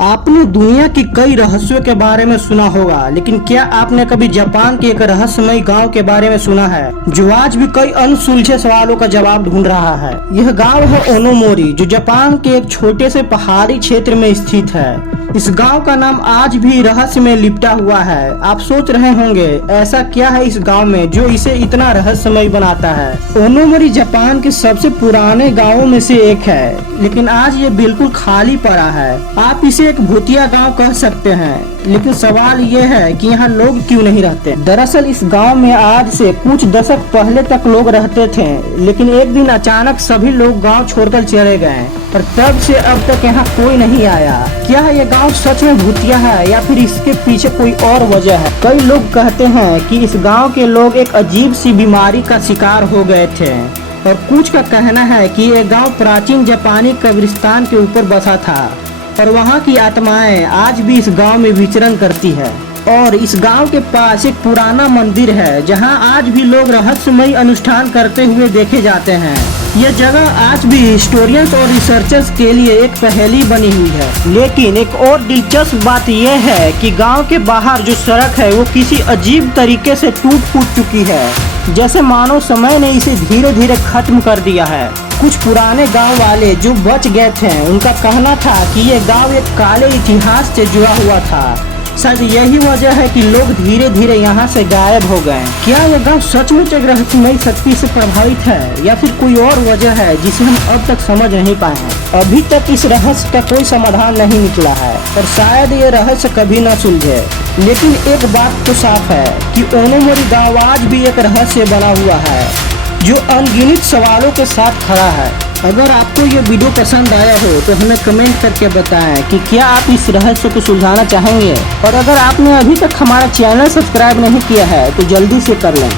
आपने दुनिया की कई रहस्यों के बारे में सुना होगा, लेकिन क्या आपने कभी जापान के एक रहस्यमय गांव के बारे में सुना है जो आज भी कई अनसुलझे सवालों का जवाब ढूंढ रहा है। यह गांव है ओनोमोरी, जो जापान के एक छोटे से पहाड़ी क्षेत्र में स्थित है। इस गांव का नाम आज भी रहस्य में लिपटा हुआ है। आप सोच रहे होंगे ऐसा क्या है इस गांव में जो इसे इतना रहस्यमय बनाता है। ओनोमोरी जापान के सबसे पुराने गांवों में से एक है, लेकिन आज ये बिल्कुल खाली पड़ा है। आप इसे एक भूतिया गांव कह सकते हैं, लेकिन सवाल ये है कि यहाँ लोग क्यों नहीं रहते। दरअसल इस गांव में आज से कुछ दशक पहले तक लोग रहते थे, लेकिन एक दिन अचानक सभी लोग गांव छोड़कर चले गए और तब से अब तक यहाँ कोई नहीं आया। क्या ये गांव सच में भूतिया है या फिर इसके पीछे कोई और वजह है? कई लोग कहते हैं कि इस गांव के लोग एक अजीब सी बीमारी का शिकार हो गए थे और कुछ का कहना है कि ये गांव प्राचीन जापानी कब्रिस्तान के ऊपर बसा था और वहां की आत्माएं आज भी इस गांव में विचरण करती है। और इस गांव के पास एक पुराना मंदिर है जहां आज भी लोग रहस्यमय अनुष्ठान करते हुए देखे जाते हैं। यह जगह आज भी हिस्टोरियंस और रिसर्चर्स के लिए एक पहेली बनी हुई है। लेकिन एक और दिलचस्प बात यह है कि गांव के बाहर जो सड़क है वो किसी अजीब तरीके से टूट फूट चुकी है, जैसे मानो समय ने इसे धीरे धीरे खत्म कर दिया है। कुछ पुराने गांव वाले जो बच गए थे उनका कहना था कि ये गांव एक काले इतिहास से जुड़ा हुआ था। शायद यही वजह है कि लोग धीरे धीरे यहाँ से गायब हो गए। क्या यह गांव सचमुच एक रहस्यमय शक्ति से प्रभावित है या फिर कोई और वजह है जिसे हम अब तक समझ नहीं पाए हैं? अभी तक इस रहस्य का कोई समाधान नहीं निकला है और शायद ये रहस्य कभी न सुलझे। लेकिन एक बात तो साफ है कि ओनोमोरी गांव आज भी एक रहस्य बना हुआ है जो अनगिनत सवालों के साथ खड़ा है। अगर आपको ये वीडियो पसंद आया हो तो हमें कमेंट करके बताएं कि क्या आप इस रहस्य को सुलझाना चाहेंगे। और अगर आपने अभी तक हमारा चैनल सब्सक्राइब नहीं किया है तो जल्दी से कर लें।